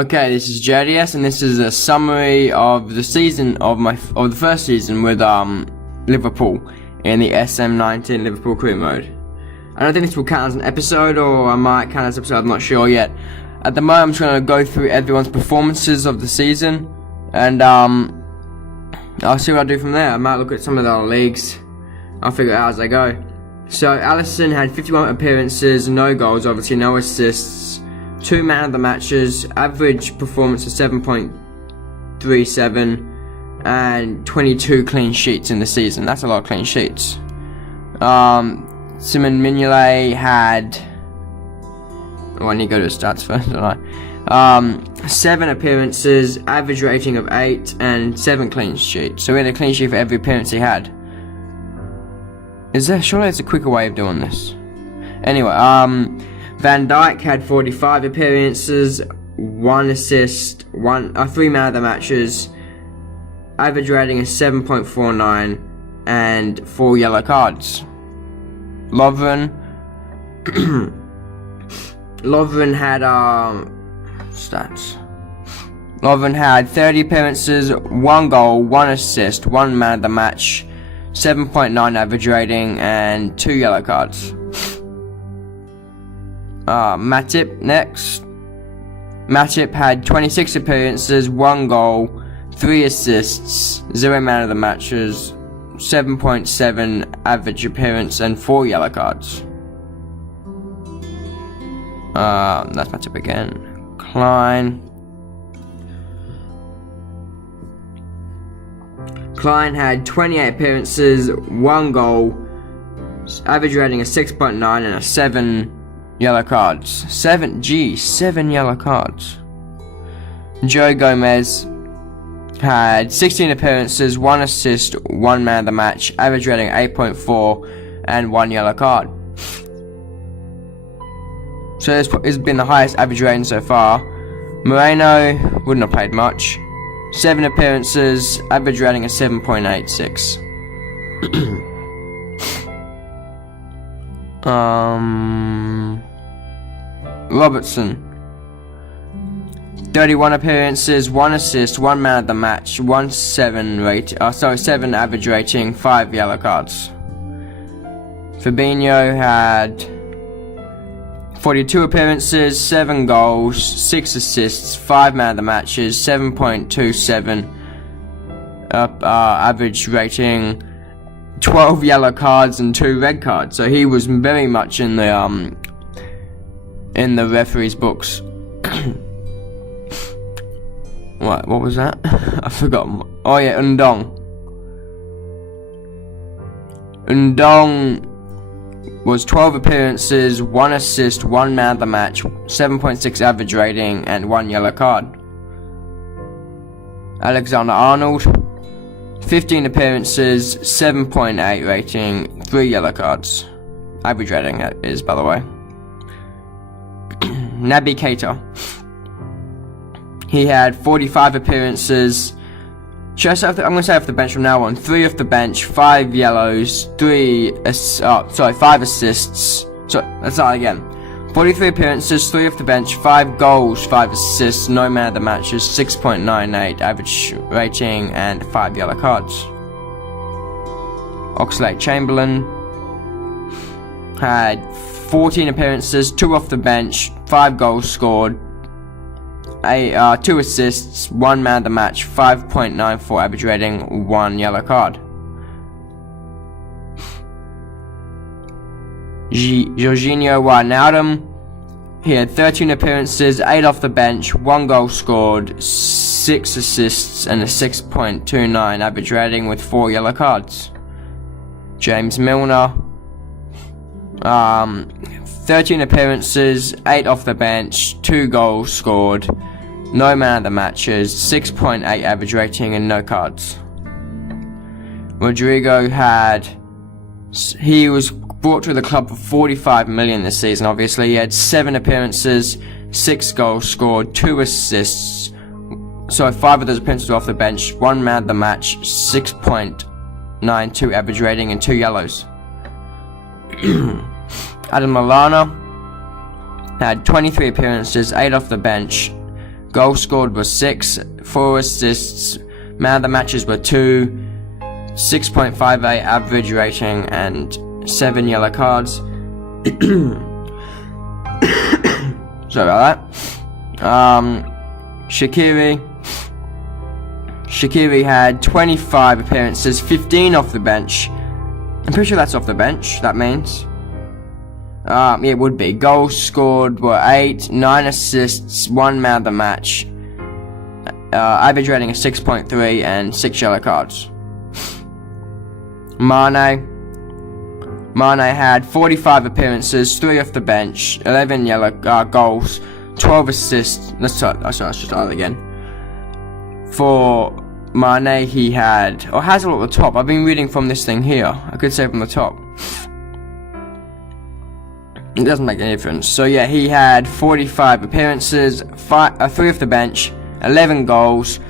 Okay, this is JDS, and this is a summary of the season of the first season with Liverpool in the SM19 Liverpool career mode. I don't think this will count as an episode, or I might count as an episode. I'm not sure yet. At the moment, I'm just going to go through everyone's performances of the season, and I'll see what I do from there. I might look at some of the other leagues. I'll figure it out as I go. So Alisson had 51 appearances, no goals, obviously no assists, 2 man of the matches, average performance of 7.37, and 22 clean sheets in the season. That's a lot of clean sheets. Simon Mignolet had... Oh, I need to go to the stats first, don't I? 7 appearances, average rating of 8, and 7 clean sheets. So we had a clean sheet for every appearance he had. Surely there's a quicker way of doing this. Anyway, Van Dijk had 45 appearances, 1 assist, 3 man of the matches, average rating is 7.49, and 4 yellow cards. Lovren had stats. Lovren had 30 appearances, 1 goal, 1 assist, 1 man of the match, 7.9 average rating, and 2 yellow cards. Matip next. Matip had 26 appearances, 1 goal, 3 assists, 0 man of the matches, 7.7 average appearance, and 4 yellow cards. That's Matip again. Klein had 28 appearances, 1 goal, average rating of 6.9, and 7 yellow cards. 7 yellow cards. Joe Gomez had 16 appearances, 1 assist, 1 man of the match, average rating 8.4, and 1 yellow card. So this has been the highest average rating so far. Moreno wouldn't have played much. 7 appearances, average rating of 7.86. Robertson, 31 appearances, 1 assist, 1 man of the match, 7 average rating, 5 yellow cards. Fabinho had 42 appearances, 7 goals, 6 assists, 5 man of the matches, 7.27 average rating, 12 yellow cards and 2 red cards. So he was very much in the referee's books. What was that? I forgot. Oh yeah, Undong was 12 appearances, 1 assist, 1 man of the match, 7.6 average rating, and 1 yellow card. Alexander-Arnold, 15 appearances, 7.8 rating, 3 yellow cards. Average rating, that is, by the way. Naby Keita, he had 45 appearances. I'm going to say off the bench from now on. 3 off the bench, 5 yellows, 5 assists. So let's start again. 43 appearances, 3 off the bench, 5 goals, 5 assists, no man of the matches, 6.98 average rating, and 5 yellow cards. Oxlade-Chamberlain had 14 appearances, 2 off the bench, 5 goals scored, 2 assists, 1 man of the match, 5.94 average rating, 1 yellow card. Jorginho Wijnaldum, he had 13 appearances, 8 off the bench, 1 goal scored, 6 assists, and a 6.29 average rating with 4 yellow cards. James Milner, 13 appearances, 8 off the bench, 2 goals scored, no man of the matches, 6.8 average rating, and no cards. Rodrigo he was brought to the club for 45 million this season, obviously. He had 7 appearances, 6 goals scored, 2 assists, so 5 of those appearances were off the bench, 1 man of the match, 6.92 average rating, and 2 yellows. Adam Lallana had 23 appearances, 8 off the bench, Goals scored was 6, 4 assists, man of the matches were 2, 6.58 average rating, and 7 yellow cards. Sorry about that. Shaqiri had 25 appearances, 15 off the bench. I'm pretty sure that's off the bench, that means. Yeah, it would be. Goals scored were 8, 9 assists, 1 man of the match. Average rating of 6.3 and 6 yellow cards. Mane had 45 appearances, 3 off the bench, 11 yellow goals, 12 assists. Let's just start that again. For Mane, he had, or has it all at the top. I've been reading from this thing here. I could say from the top. It doesn't make any difference. So yeah, he had 45 appearances, 3 off the bench, 11 goals,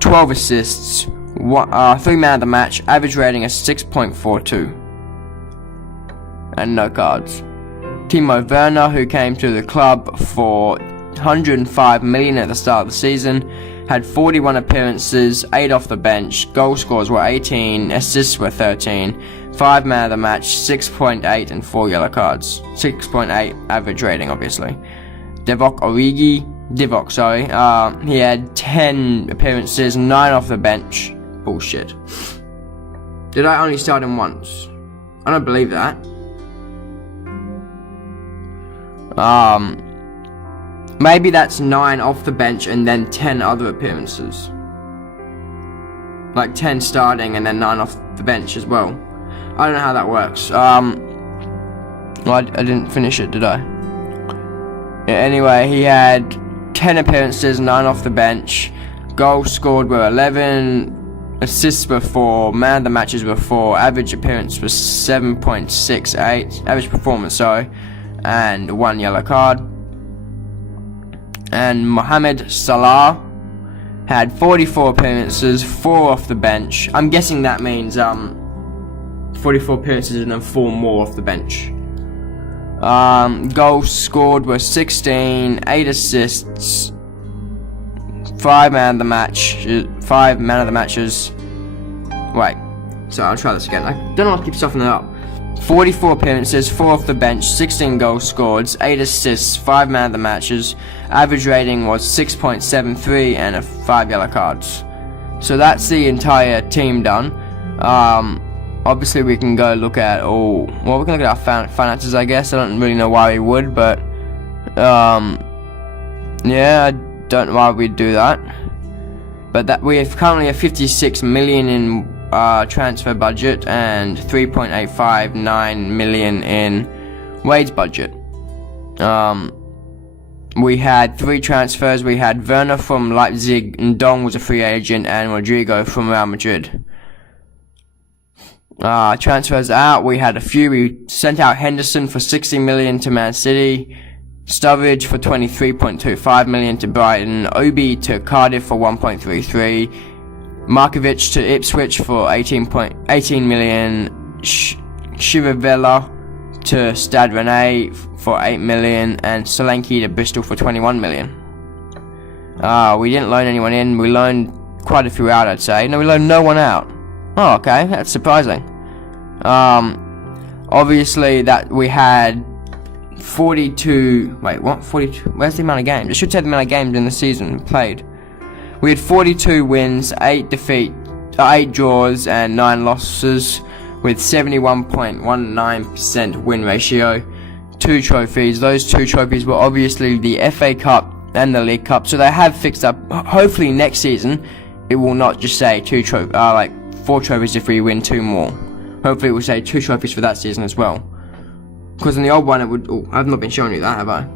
12 assists, 3 man of the match, average rating of 6.42. And no cards. Timo Werner, who came to the club for 105 million at the start of the season, had 41 appearances, 8 off the bench, goal scores were 18, assists were 13, 5 man of the match, 6.8 and 4 yellow cards. 6.8 average rating, obviously. Divock, he had 10 appearances, 9 off the bench. Bullshit. Did I only start him once? I don't believe that. Maybe that's 9 off the bench and then 10 other appearances. Like 10 starting and then 9 off the bench as well. I don't know how that works. Well, I didn't finish it, did I? Yeah, anyway, he had 10 appearances, 9 off the bench. Goals scored were 11. Assists were 4. Man of the matches were 4. Average appearance was 7.68. Average performance, sorry. And 1 yellow card. And Mohamed Salah had 44 appearances, 4 off the bench. I'm guessing that means 44 appearances and then 4 more off the bench. Goals scored were 16, 8 assists, 5 man of the match, 5 man of the matches. Wait, so I'll try this again. I don't know why I keep softening it up. 44 appearances, 4 off the bench, 16 goals scored, 8 assists, 5 man of the matches. Average rating was 6.73 and 5 yellow cards. So that's the entire team done. Obviously we can go look at we can look at our finances, I guess. I don't really know why we would, but yeah, I don't know why we'd do that. But that we have currently a 56 million in transfer budget and 3.859 million in wage budget. We had 3 transfers. We had Werner from Leipzig, Ndong was a free agent, and Rodrigo from Real Madrid. Transfers out, we had a few. We sent out Henderson for 60 million to Man City, Sturridge for 23.25 million to Brighton, Obi to Cardiff for 1.33, Markovic to Ipswich for 18 million, Chirivella to Stade Rennais for 8 million, and Solanke to Bristol for 21 million. We didn't loan anyone in. We loaned quite a few out, I'd say. No, we loaned no one out. Oh, okay, that's surprising. Obviously that we had 42, wait, what, 42, where's the amount of games? It should say the amount of games in the season played. We had 42 wins, 8 draws, and 9 losses, with 71.19% win ratio. 2 trophies. Those 2 trophies were obviously the FA Cup and the League Cup, so they have fixed up. Hopefully next season it will not just say 4 trophies if we win 2 more. Hopefully it will say 2 trophies for that season as well. Because in the old one it would... I've not been showing you that, have I?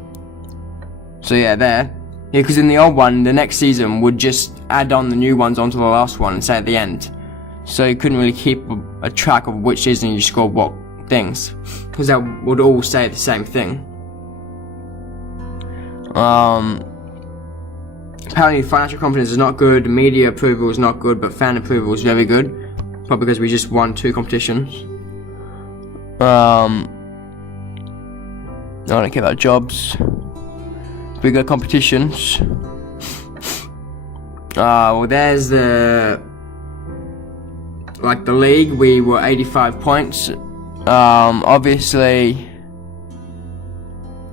So yeah, there. Yeah, because in the old one, the next season would just add on the new ones onto the last one and say at the end. So you couldn't really keep a track of which season you scored what things. Because that would all say the same thing. Apparently financial confidence is not good, media approval is not good, but fan approval is very good. Probably because we just won 2 competitions. I don't care about jobs. Bigger competitions. Well, there's the league. We were 85 points. Obviously,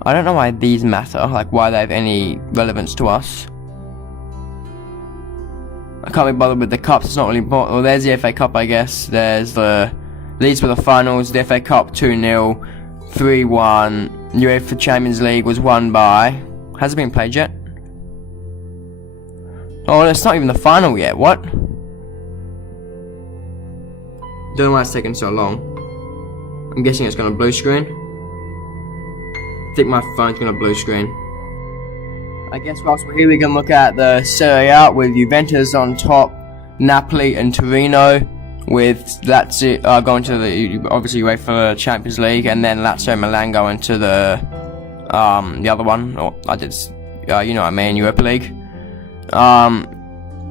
I don't know why these matter, like why they have any relevance to us. I can't be bothered with the cups, it's not really important. Well, there's the FA Cup, I guess. There's the leads for the finals, the FA Cup 2-0, 3-1. UEFA Champions League was won by... Has it been played yet? Oh, it's not even the final yet, what? Don't know why it's taking so long. I'm guessing it's gonna blue screen. I think my phone's gonna blue screen. I guess whilst we're here we can look at the Serie A with Juventus on top, Napoli and Torino with Lazio going to the obviously UEFA Champions League, and then Lazio and Milan going to the other one, or you know what I mean, Europa League.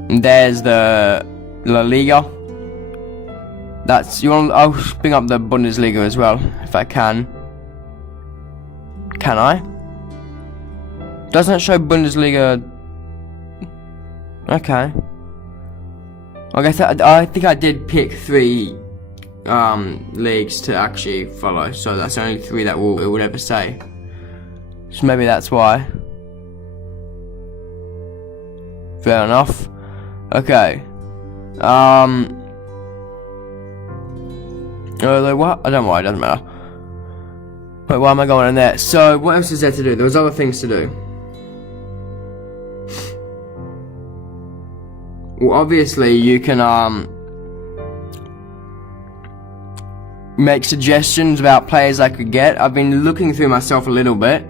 There's the La Liga. I'll bring up the Bundesliga as well, if I can. Can I? Doesn't it show Bundesliga? Okay. I guess I think I did pick 3 leagues to actually follow, so that's only 3 that it would ever say. So maybe that's why. Fair enough. Okay. What? I don't know why, it doesn't matter. Wait, why am I going in there? So, what else is there to do? There was other things to do. Well, obviously, you can, make suggestions about players I could get. I've been looking through myself a little bit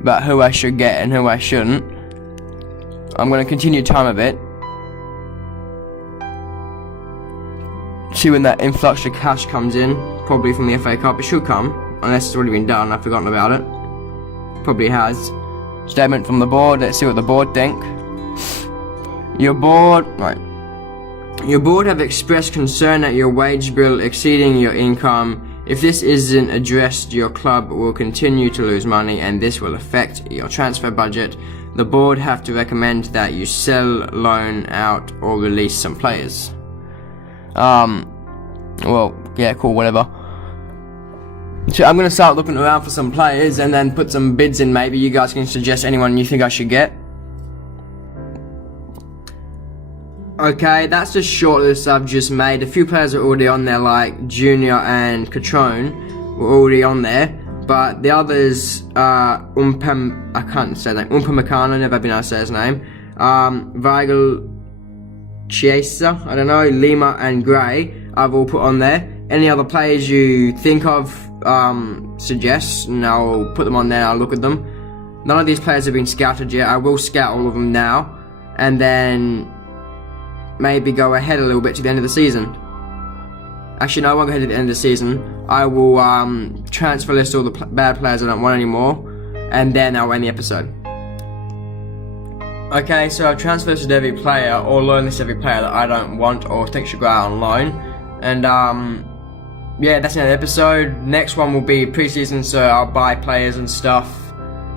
about who I should get and who I shouldn't. I'm going to continue time a bit. See when that influx of cash comes in, probably from the FA Cup. It should come, unless it's already been done. I've forgotten about it. Probably has. Statement from the board. Let's see what the board think. Your board have expressed concern at your wage bill exceeding your income. If this isn't addressed, your club will continue to lose money, and this will affect your transfer budget. The board have to recommend that you sell, loan out, or release some players. Well, yeah, cool, whatever. So I'm gonna start looking around for some players and then put some bids in. Maybe you guys can suggest anyone you think I should get. Okay, that's the shortlist I've just made. A few players are already on there, like Junior and Catrone were already on there. But the others, I can't say that. Upamecano, never been able to say his name. Weigl, Chiesa, I don't know, Lima and Gray, I've all put on there. Any other players you think of, suggest, and I'll put them on there, I'll look at them. None of these players have been scouted yet. I will scout all of them now, and then maybe go ahead a little bit to the end of the season. Actually, no, I won't go ahead to the end of the season. I will transfer list all the bad players I don't want anymore, and then I'll end the episode. Okay, so I've transfer listed every player, or loan listed every player that I don't want or think should go out on loan. And yeah, that's the end of the episode. Next one will be pre-season, so I'll buy players and stuff.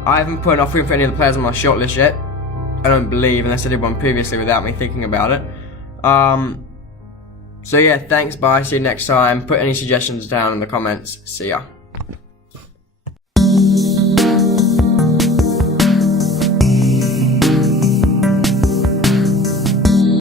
I haven't put enough room for any of the players on my shortlist yet. I don't believe, unless I did one previously without me thinking about it. So yeah, thanks, bye, see you next time. Put any suggestions down in the comments. See ya.